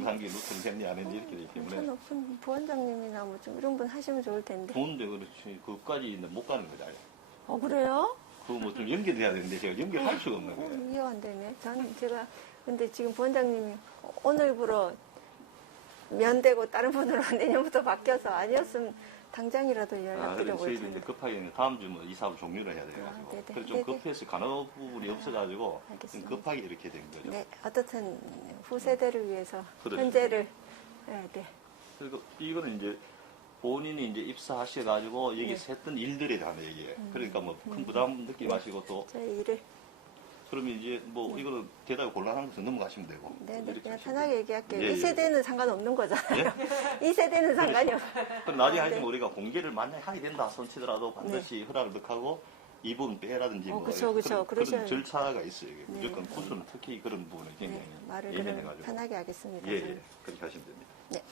정상기 루튼 생리 안 했는데 이렇게 되기 때문에. 높은 부원장님이나 뭐 좀 이런 분 하시면 좋을 텐데. 좋은데 그렇지. 그것까지 못 가는 거죠. 그래요? 그거 뭐 좀 연결해야 되는데 제가 연결할 수가 없는 거예요. 이해 안 되네. 제가 근데 지금 부원장님이 오늘부로 면되고 다른 분으로 내년부터 바뀌어서 아니었으면 당장이라도 연락드려 볼 저희도 텐데. 이제 급하게 다음 주면 이 사업 종료를 해야 돼가지고. 네네. 그래서 좀 급해서 간호 부분이 없어가지고 좀 알겠습니다. 급하게 이렇게 된 거죠. 네, 어떻든 후세대를 위해서 그렇죠. 현재를 네. 그리고 이거는 이제 본인이 이제 입사하셔가지고 여기서 했던 일들에 대한 얘기예요. 그러니까 뭐 큰 부담 느끼지 마시고 또 저희 일을 그러면 이제 뭐 이거는 대답이 곤란한 것은 넘어가시면 되고. 네, 이렇게 그냥 하시면 편하게 얘기할게요. 예, 이 세대는 상관없는 거잖아요. 예? 이 세대는 상관이 없어요. 그럼 나중에 네. 하지만 우리가 공개를 만약에 하게 된다 손치더라도 반드시 허락을 넣고 이 부분 빼라든지 뭐 그쵸. 그런 그러셔야 절차가 있어요. 이게 네. 무조건 구슬은 특히 그런 부분을 굉장히 말을 그럼 예민해가지고. 편하게 하겠습니다. 예, 저는. 예. 그렇게 하시면 됩니다. 네.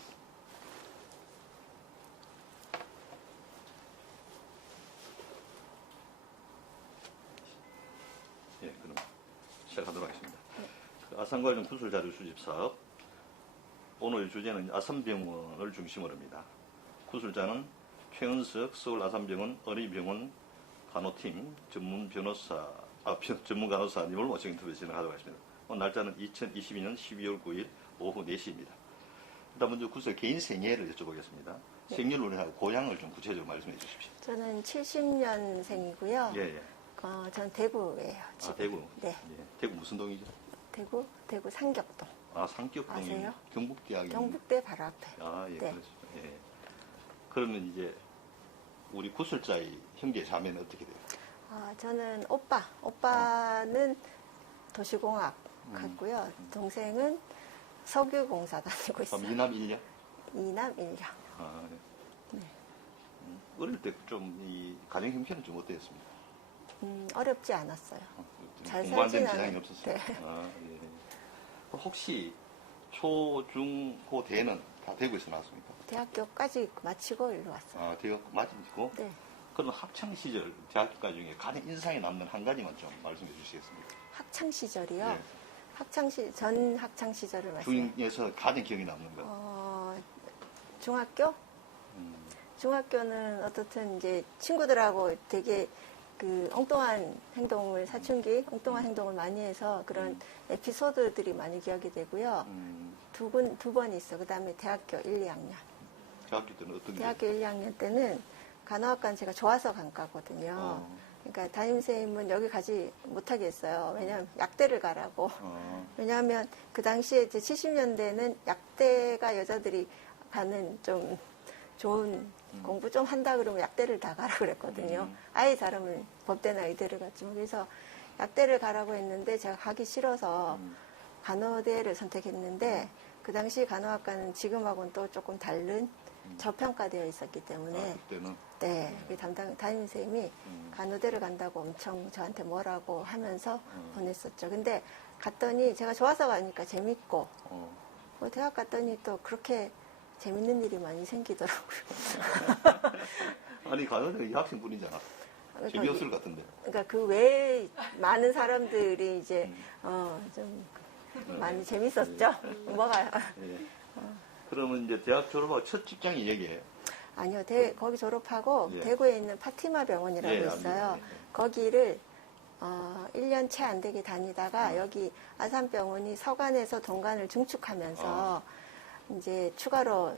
예, 그럼 시작하도록 하겠습니다. 그 아산 관련 구술 자료 수집 사업. 오늘 주제는 아산병원을 중심으로 합니다. 구술자는 최은석 서울 아산병원 어린이병원 간호팀 전문 간호사님을 모시고 인터뷰 진행하도록 하겠습니다. 오늘 날짜는 2022년 12월 9일 오후 4시입니다. 일단 먼저 구술 개인 생애를 여쭤보겠습니다. 네. 생년월일하고 고향을 좀 구체적으로 말씀해 주십시오. 저는 70년생이고요. 예, 예. 전 대구예요. 지금. 대구. 네. 예. 대구 무슨 동이죠? 대구 상격동. 상격동이 아세요? 경북대학이. 경북대 바로 앞에. 예, 네. 그렇죠. 예. 그러면 이제 우리 구술자의 형제 자매는 어떻게 돼요? 저는 오빠는 도시공학 갔고요. 동생은 석유공사 다니고 있어요. 그럼 이남 일녀? 이남 일녀. 네. 어릴 때 좀 이 가정 형편은 좀 어땠습니까? 어렵지 않았어요. 잘 공부하는 데는 살진 지장이 않아요. 없었어요. 네. 예. 그럼 혹시 초, 중, 고, 대는 다 대구에서 나왔습니까? 대학교까지 마치고 일로 왔어요. 대학 맞으시고? 네. 그럼 학창 시절 대학교까지 중에 가장 인상에 남는 한 가지만 좀 말씀해 주시겠습니까? 학창 시절이요. 네. 전 학창 시절을 말씀해요. 중에서 가장 기억에 남는 것. 중학교? 중학교는 어떻든 이제 친구들하고 되게 그 엉뚱한 행동을 엉뚱한 행동을 많이 해서 그런 에피소드들이 많이 기억이 되고요. 두 번 있어. 그 다음에 대학교 1, 2학년. 대학교 때는 어떤 게? 대학교 1, 2학년 때는 간호학과는 제가 좋아서 간 과거든요. 그러니까 담임선생님은 여기 가지 못하게 했어요. 왜냐하면 약대를 가라고. 왜냐하면 그 당시에 이제 70년대는 약대가 여자들이 가는 좀 좋은 공부 좀 한다 그러면 약대를 다 가라 그랬거든요. 아예 잘하면 법대나 의대를 갔지만 그래서 약대를 가라고 했는데 제가 가기 싫어서 간호대를 선택했는데 그 당시 간호학과는 지금하고는 또 조금 다른 저평가되어 있었기 때문에 그때는? 네, 그 담임선생님이 간호대를 간다고 엄청 저한테 뭐라고 하면서 보냈었죠. 근데 갔더니 제가 좋아서 가니까 재밌고 뭐 대학 갔더니 또 그렇게 재밌는 일이 많이 생기더라고요. 아니 간호대가 여학생뿐이잖아. 재미없을 것 같은데. 그러니까 그 외에 많은 사람들이 이제 좀 많이 재밌었죠. 뭐가? 예. 그러면 이제 대학 졸업하고 첫 직장이 여기에요? 아니요, 거기 졸업하고 예. 대구에 있는 파티마 병원이라고 예, 있어요. 예. 거기를 1년 채 안 되게 다니다가 여기 아산병원이 서간에서 동간을 중축하면서 이제 추가로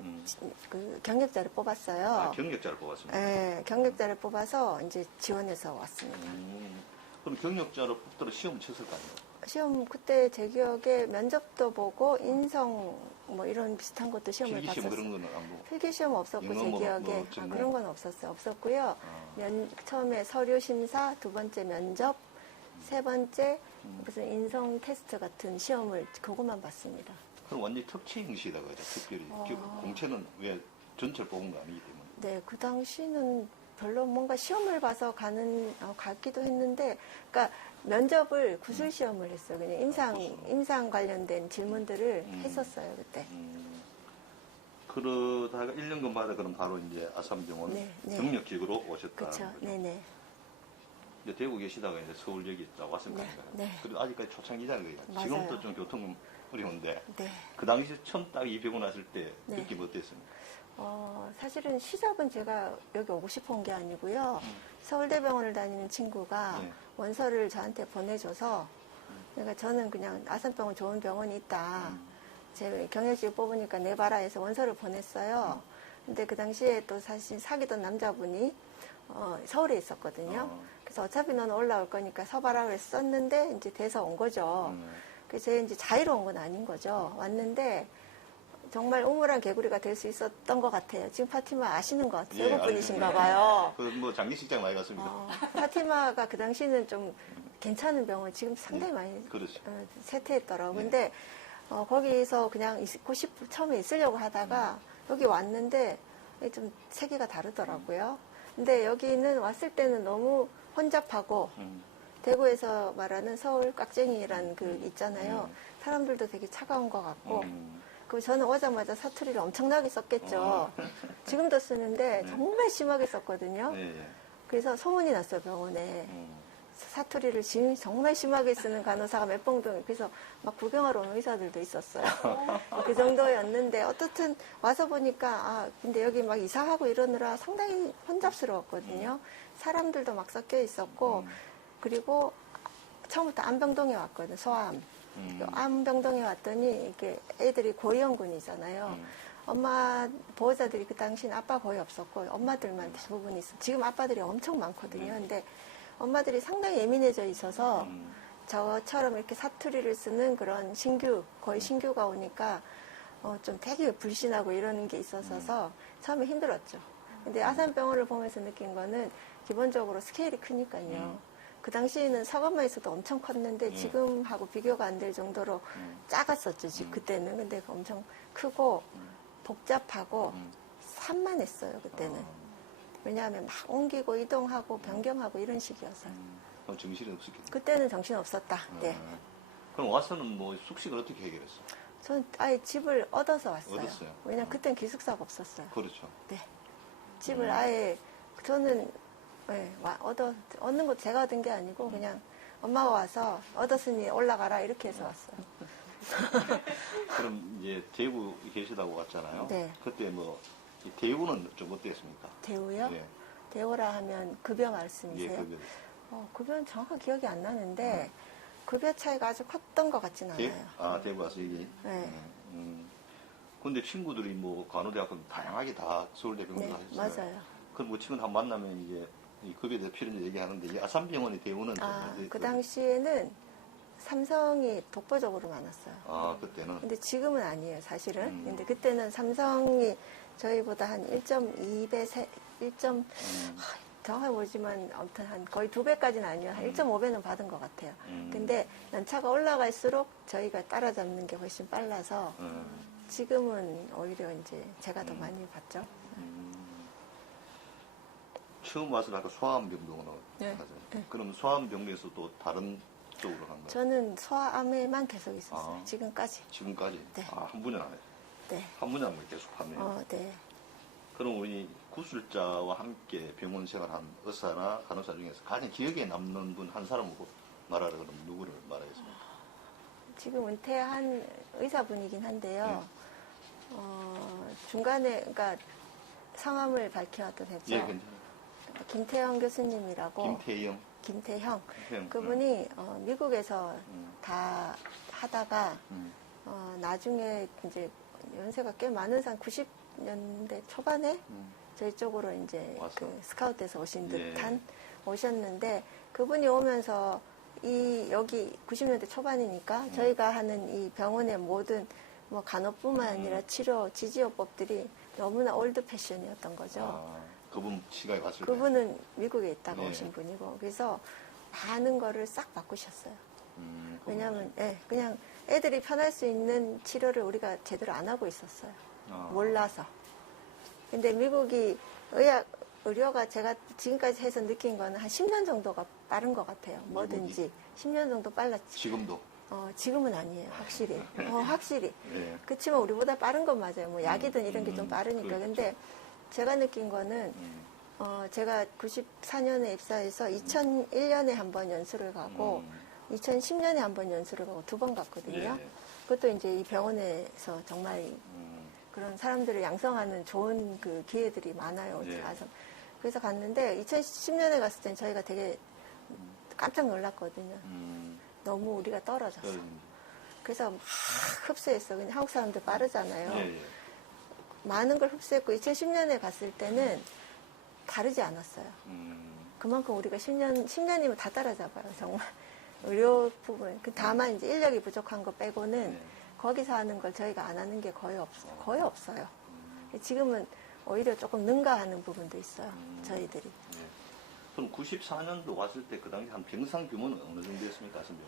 그 경력자를 뽑았어요. 경력자를 뽑았습니다. 네, 경력자를 뽑아서 이제 지원해서 왔습니다. 그럼 경력자로 뽑더라 시험 쳤을 거 아니에요? 시험 그때 제 기억에 면접도 보고 인성 뭐 이런 비슷한 것도 시험을 필기시험 봤었어요. 그런 거는 안 보고? 필기시험 없었고 영어 제 뭐, 기억에 전공? 그런 건 없었어요. 없었고요. 처음에 서류 심사, 두 번째 면접, 세 번째 무슨 인성 테스트 같은 시험을 그것만 봤습니다. 그럼 완전히 특채 형식이라고 하죠. 특별히 공채는 왜 전체를 뽑은 거 아니기 때문에. 네, 그 당시는 별로 뭔가 시험을 봐서 갔기도 했는데, 그러니까 면접을 구술 시험을 했어요. 그냥 임상 관련된 질문들을 했었어요 그때. 그러다가 1년간 받아 그럼 바로 이제 아산병원 네. 경력직으로 오셨다는 그렇죠. 거죠. 네네. 이제 대구 계시다가 이제 서울 여기 왔을 거 네, 아닌가요? 네. 그래도 아직까지 초창기잖아요. 맞아요. 지금도 좀 교통 어려운데 네. 그 당시 처음 딱 이 병원 왔을 때 네. 느낌 어땠습니까? 사실은 시작은 제가 여기 오고 싶어 온 게 아니고요. 서울대병원을 다니는 친구가 네. 원서를 저한테 보내줘서 그러니까 저는 그냥 아산병원 좋은 병원이 있다. 제 경력직을 뽑으니까 내봐라 해서 원서를 보냈어요. 근데 그 당시에 또 사실 사귀던 남자분이 서울에 있었거든요. 그래서 어차피 너는 올라올 거니까 서봐라 그래서 썼는데 이제 돼서 온 거죠. 그래서 제가 이제 자의로 온 건 아닌 거죠. 왔는데 정말 우물한 개구리가 될 수 있었던 것 같아요. 지금 파티마 아시는 것 같아요. 외국 분이신가 봐요. 그 뭐 장례식장 많이 갔습니다. 파티마가 그 당시는 좀 괜찮은 병원 지금 상당히 많이 그렇죠. 쇠퇴했더라고요. 네. 근데 거기서 그냥 있고 처음에 있으려고 하다가 여기 왔는데 좀 세계가 다르더라고요. 근데 여기는 왔을 때는 너무 혼잡하고 대구에서 말하는 서울 깍쟁이라는 그 있잖아요. 사람들도 되게 차가운 것 같고 그 저는 오자마자 사투리를 엄청나게 썼겠죠. 지금도 쓰는데 정말 심하게 썼거든요. 네. 그래서 소문이 났어요, 병원에. 사투리를 정말 심하게 쓰는 간호사가 몇 병동, 그래서 막 구경하러 오는 의사들도 있었어요. 그 정도였는데, 어떻든 와서 보니까, 근데 여기 막 이사하고 이러느라 상당히 혼잡스러웠거든요. 사람들도 막 섞여 있었고, 그리고 처음부터 안병동에 왔거든요, 소아암. 암병동에 왔더니, 이렇게 애들이 고위험군이잖아요. 엄마 보호자들이 그 당시는 아빠 거의 없었고, 엄마들만 대부분 있어. 지금 아빠들이 엄청 많거든요. 근데 엄마들이 상당히 예민해져 있어서 저처럼 이렇게 사투리를 쓰는 그런 거의 신규가 오니까 좀 되게 불신하고 이러는 게 있어서 처음에 힘들었죠. 근데 아산병원을 보면서 느낀 거는 기본적으로 스케일이 크니까요. 그 당시에는 사과만 있어도 엄청 컸는데 지금하고 비교가 안 될 정도로 작았었죠, 그때는. 근데 엄청 크고 복잡하고 산만했어요, 그때는. 왜냐하면 막 옮기고 이동하고 변경하고 이런 식이었어요. 그럼 정신이 없었겠네요. 그때는 정신 없었다. 네. 그럼 와서는 뭐 숙식을 어떻게 해결했어요? 저는 아예 집을 얻어서 왔어요. 얻었어요? 왜냐면 그땐 기숙사가 없었어요. 그렇죠. 네. 집을 아예 저는 얻는 것도 제가 얻은 게 아니고 그냥 엄마가 와서 얻었으니 올라가라 이렇게 해서 왔어요. 그럼 이제 대구 계시다고 갔잖아요. 네. 그때 뭐 이 대우는 좀 어땠습니까? 대우요? 예. 대우라 하면 급여 말씀이세요? 예, 그게. 급여는 정확히 기억이 안 나는데 급여 차이가 아주 컸던 것 같지는 않아요. 대구 와서 여기. 네. 근데 친구들이 뭐 간호대학교 다양하게 다 서울대 병원 네, 가셨어요. 맞아요. 그럼 뭐 친구 한 번 만나면 이제 이 급여에 대해 필요한 얘기하는데 이 아산병원의 대우는 그 당시에는 삼성이 독보적으로 많았어요. 그때는. 근데 지금은 아니에요, 사실은. 근데 그때는 삼성이 저희보다 한 1.2배, 정확히 모르지만 아무튼 한 거의 2배까지는 아니에요. 한 1.5배는 받은 것 같아요. 근데 연차가 올라갈수록 저희가 따라잡는 게 훨씬 빨라서 지금은 오히려 이제 제가 더 많이 받죠. 처음 와서 아까 소아암병동으로 네. 가죠. 네. 그럼 소아암병동에서 또 다른 쪽으로 간 거예요? 저는 소아암에만 계속 있었어요. 지금까지. 지금까지? 네. 한 분야 안 해요? 네. 한 분야만 계속 하네요. 네. 그럼 우리 구술자와 함께 병원 생활한 의사나 간호사 중에서 가장 기억에 남는 분 한 사람을 말하라 그러면 누구를 말하겠습니까? 지금 은퇴한 의사분이긴 한데요. 중간에, 그러니까 성함을 밝혀도 되죠? 예, 괜찮아요. 김태형 교수님이라고. 김태형. 그분이 미국에서 다 하다가 나중에 이제 연세가 꽤 많은 상 90년대 초반에 저희 쪽으로 이제 그 스카우트에서 오신 듯한 오셨는데 그분이 오면서 여기 90년대 초반이니까 저희가 하는 이 병원의 모든 뭐 간호뿐만 아니라 치료, 지지요법들이 너무나 올드 패션이었던 거죠. 그분 시각에 봤을 때? 그분은 미국에 있다가 오신 분이고 그래서 많은 거를 싹 바꾸셨어요. 왜냐하면 그냥 애들이 편할 수 있는 치료를 우리가 제대로 안 하고 있었어요. 몰라서. 근데 미국이 의료가 제가 지금까지 해서 느낀 거는 한 10년 정도가 빠른 것 같아요. 뭐든지. 10년 정도 빨랐지. 지금도? 지금은 아니에요. 확실히. 확실히. 네. 그렇지만 우리보다 빠른 건 맞아요. 뭐 약이든 이런 게 좀 빠르니까. 그렇죠. 근데 제가 느낀 거는 제가 94년에 입사해서 2001년에 한 번 연수를 가고 2010년에 한 번 연수를 가고 2번 갔거든요. 네. 그것도 이제 이 병원에서 정말 그런 사람들을 양성하는 좋은 그 기회들이 많아요. 예. 가서. 그래서 갔는데 2010년에 갔을 땐 저희가 되게 깜짝 놀랐거든요. 너무 우리가 떨어졌어. 그래서 막 흡수했어. 그냥 한국 사람들 빠르잖아요. 예, 예. 많은 걸 흡수했고 2010년에 갔을 때는 다르지 않았어요. 그만큼 우리가 10년이면 다 따라잡아요. 정말. 의료 부분. 다만 이제 인력이 부족한 거 빼고는 네. 거기서 하는 걸 저희가 안 하는 게 거의 없어요. 지금은 오히려 조금 능가하는 부분도 있어요. 저희들이. 예. 그럼 94년도 왔을 때 그 당시 한 병상 규모는 어느 정도였습니까? 아시면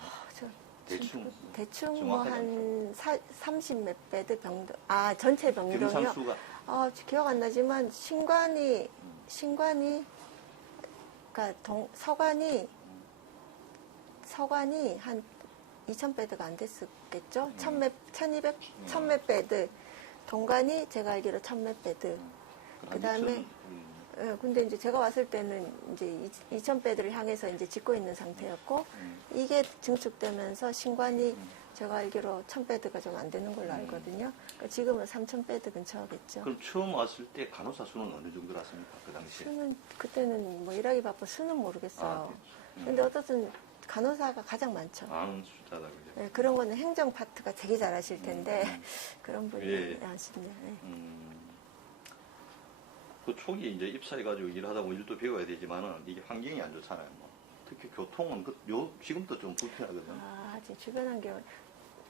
대충 뭐 한 30 몇 베드 병동, 전체 병동이요? 병상 수가 기억 안 나지만 신관이, 그러니까 서관이 한 2,000베드가 안 됐었겠죠? 1,200, 1,000몇 베드. 동관이 제가 알기로 1,000몇 베드. 그 다음에, 근데 이제 제가 왔을 때는 이제 2,000베드를 향해서 이제 짓고 있는 상태였고, 이게 증축되면서 신관이 제가 알기로 1,000베드가 좀 안 되는 걸로 알거든요. 그러니까 지금은 3,000베드 근처겠죠. 그럼 처음 왔을 때 간호사 수는 어느 정도였습니까? 그 당시에? 그때는 뭐 일하기 바빠 수는 모르겠어요. 근데 어떻든 간호사가 가장 많죠. 숫자다, 그죠? 네, 그런 거는 행정 파트가 되게 잘하실 텐데 그런 분이 예. 아쉽네요. 네. 그 초기 이제 입사해가지고 일하다 보면 일도 배워야 되지만은 이게 환경이 안 좋잖아요. 뭐. 특히 교통은 지금도 좀 불편하거든. 지금 주변 환경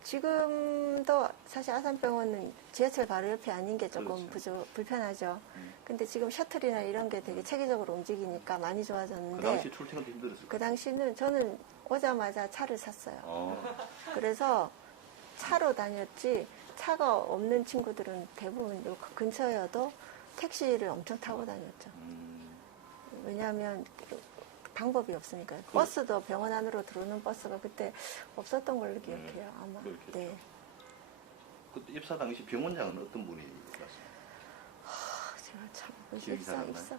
지금도 사실 아산병원은 지하철 바로 옆이 아닌 게 조금 그렇죠. 불편하죠. 근데 지금 셔틀이나 이런 게 되게 체계적으로 움직이니까 많이 좋아졌는데 그 당시 출퇴근도 힘들었을 그 거예요. 당시는 저는 오자마자 차를 샀어요. 그래서 차로 다녔지 차가 없는 친구들은 대부분 요 근처여도 택시를 엄청 타고 다녔죠. 왜냐하면 방법이 없으니까요. 버스도 병원 안으로 들어오는 버스가 그때 없었던 걸로 기억해요. 아마. 그렇겠죠. 네. 그때 입사 당시 병원장은 어떤 분이 갔어요? 제가 참 기억이 잘 안 나요? 입사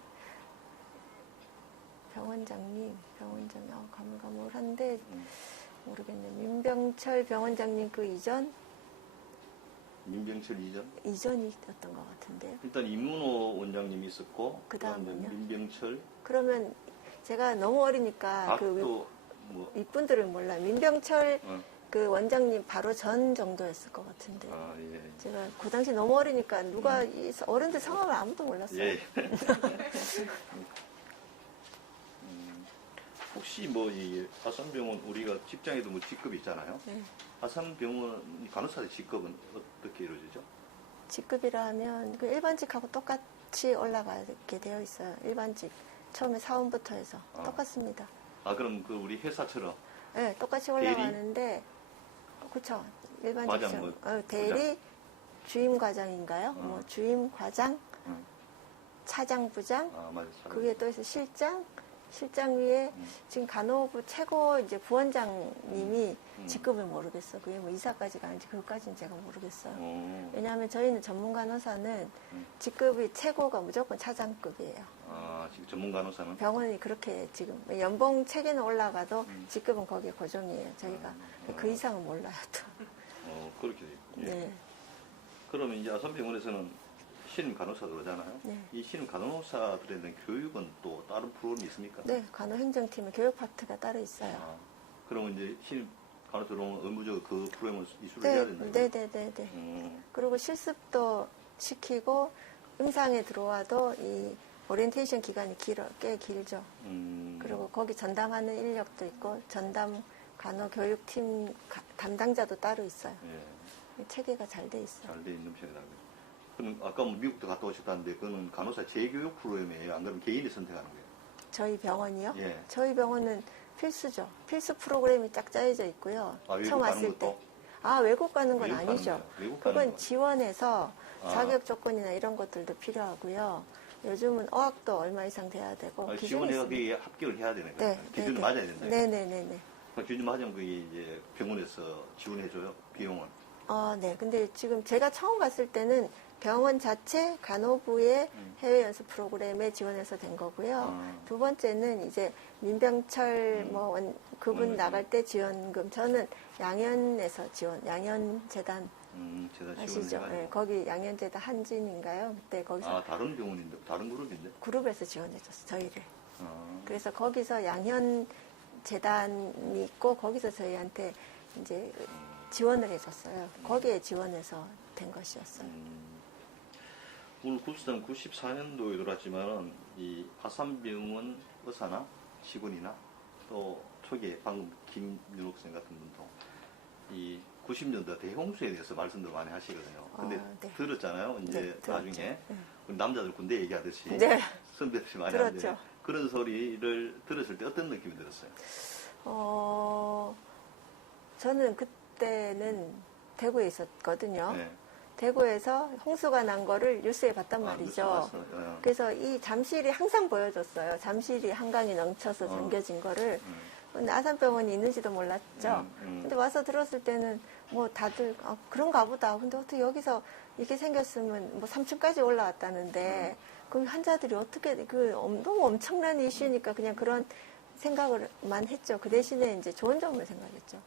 병원장님 가물가물한데 모르겠네. 민병철 병원장님 그 민병철 이전? 이전이었던 것 같은데요. 일단 임문호 원장님이 있었고 그다음은요? 민병철 그러면 제가 너무 어리니까 또 뭐 윗분들은 몰라요. 민병철 어. 그 원장님 바로 전 정도였을 것 같은데. 예. 제가 그 당시 너무 어리니까 누가 이 어른들 성함을 아무도 몰랐어요. 예. 혹시 뭐 이 아산병원 우리가 직장에도 뭐 직급이 있잖아요. 네. 아산병원 간호사의 직급은 어떻게 이루어지죠? 직급이라 하면 그 일반직하고 똑같이 올라가게 되어 있어요. 일반직. 처음에 사원부터 해서 똑같습니다. 그럼 그 우리 회사처럼 네, 똑같이 올라가는데 그렇죠. 일반직처럼. 맞아, 뭐, 대리, 주임과장인가요? 뭐 주임과장, 차장부장, 맞아. 그게 또 있어 실장 위에 지금 간호부 최고 이제 부원장님이 직급을 모르겠어. 그게 뭐 이사까지 가는지 그것까지는 제가 모르겠어요. 왜냐하면 저희는 전문 간호사는 직급이 최고가 무조건 차장급이에요. 지금 전문 간호사는? 병원이 그렇게 지금 연봉 체계는 올라가도 직급은 거기에 고정이에요. 저희가 그 이상은 몰라요. 또. 그렇게 돼요. 예. 네. 그러면 이제 아산병원에서는 신임 간호사 그러잖아요. 네. 이 신임 간호사들에 대한 교육은 또 다른 프로그램이 있습니까? 네, 간호행정팀에 교육 파트가 따로 있어요. 그러면 이제 신임 간호사 들어오면 의무적으로 그 프로그램을 이수를 해야 된다. 네. 그리고 실습도 시키고 임상에 들어와도 이 오리엔테이션 기간이 꽤 길죠. 그리고 거기 전담하는 인력도 있고 전담 간호교육팀 담당자도 따로 있어요. 예. 체계가 잘 돼 있어요. 잘 돼 있는 편이다. 그럼 아까 뭐 미국도 갔다 오셨다는데 그거는 간호사 재교육 프로그램이에요? 안 그러면 개인이 선택하는 거예요? 저희 병원이요? 예. 저희 병원은 필수죠. 필수 프로그램이 쫙 짜여져 있고요. 외국 처음 가는 왔을 때. 것도? 외국 가는 건 외국 가는 아니죠. 거예요? 외국 가는 그건 거예요? 지원해서 자격 조건이나 이런 것들도 필요하고요. 요즘은 어학도 얼마 이상 돼야 되고 기준이 지원해서 있습니다. 그게 합격을 해야 되는 거예요? 네, 기준이 맞아야 된다. 네네네네. 그 기준 맞으면 그게 이제 병원에서 지원해줘요? 비용은? 네. 근데 지금 제가 처음 갔을 때는 병원 자체 간호부의 해외 연수 프로그램에 지원해서 된 거고요. 두 번째는 이제 민병철 그분 원장님. 나갈 때 지원금. 저는 양현에서 양현재단 재단 아시죠? 지원해가지고. 네, 거기 양현재단 한진인가요? 그때 거기서 다른 병원인데, 다른 그룹인데? 그룹에서 지원해줬어 저희를. 아, 그래서 거기서 양현 재단이 있고 거기서 저희한테 이제 지원을 해줬어요. 거기에 지원해서 된 것이었어요. 오늘 구수장 94년도에 들어왔지만은 이 아산병원 의사나 직원이나 또 초기에 방금 김윤옥 선생 같은 분도 이 90년대 대홍수에 대해서 말씀들 많이 하시거든요. 근데 네. 들었잖아요. 이제 네, 들었죠. 나중에 네. 우리 남자들 군대 얘기하듯이 네. 선배들이 많이 들었죠. 하는데 그런 소리를 들었을 때 어떤 느낌이 들었어요? 저는 그때는 대구에 있었거든요. 네. 대구에서 홍수가 난 거를 뉴스에 봤단 뉴스 말이죠. 봤어요. 그래서 이 잠실이 항상 보여줬어요. 잠실이 한강이 넘쳐서 잠겨진 거를. 근데 아산병원이 있는지도 몰랐죠. 근데 와서 들었을 때는 뭐 다들 그런가 보다. 근데 어떻게 여기서 이렇게 생겼으면 뭐 3층까지 올라왔다는데 그럼 환자들이 어떻게 너무 엄청난 이슈니까 그냥 그런 생각을만 했죠. 그 대신에 이제 좋은 점을 생각했죠.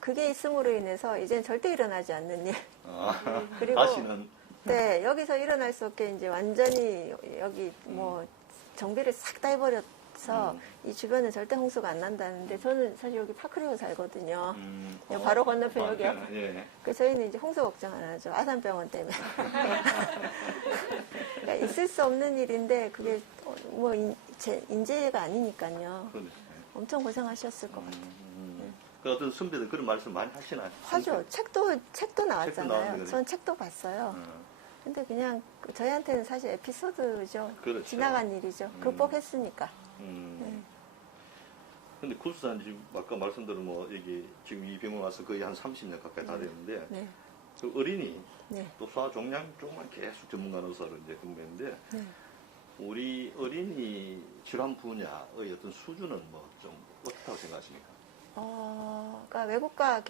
그게 있음으로 인해서 이제는 절대 일어나지 않는 일. 그리고 다시는 네, 여기서 일어날 수 없게 이제 완전히 여기 뭐 정비를 싹 다 해버려서 이 주변에 절대 홍수가 안 난다는데 저는 사실 여기 파크리고 살거든요. 바로 건너편 여기요. 예. 그래서 저희는 이제 홍수 걱정 안 하죠. 아산병원 때문에. 그러니까 있을 수 없는 일인데 그게 뭐 인재가 아니니까요. 그러네. 엄청 고생하셨을 것 같아요. 그 어떤 선배들 그런 말씀 많이 하시나요? 하죠. 책도 나왔잖아요. 나왔는데, 전 책도 봤어요. 근데 그냥 저희한테는 사실 에피소드죠. 그렇죠. 지나간 일이죠. 극복했으니까. 근데 구수산 지금 아까 말씀대로 뭐 여기 지금 이 병원 와서 거의 한 30년 가까이 다 됐는데 네. 그 어린이 네. 또 소아종양 쪽만 계속 전문가 의사로 이제 근무했는데 네. 우리 어린이 질환 분야의 어떤 수준은 뭐 좀 어떻다고 생각하십니까? 그러니까 외국과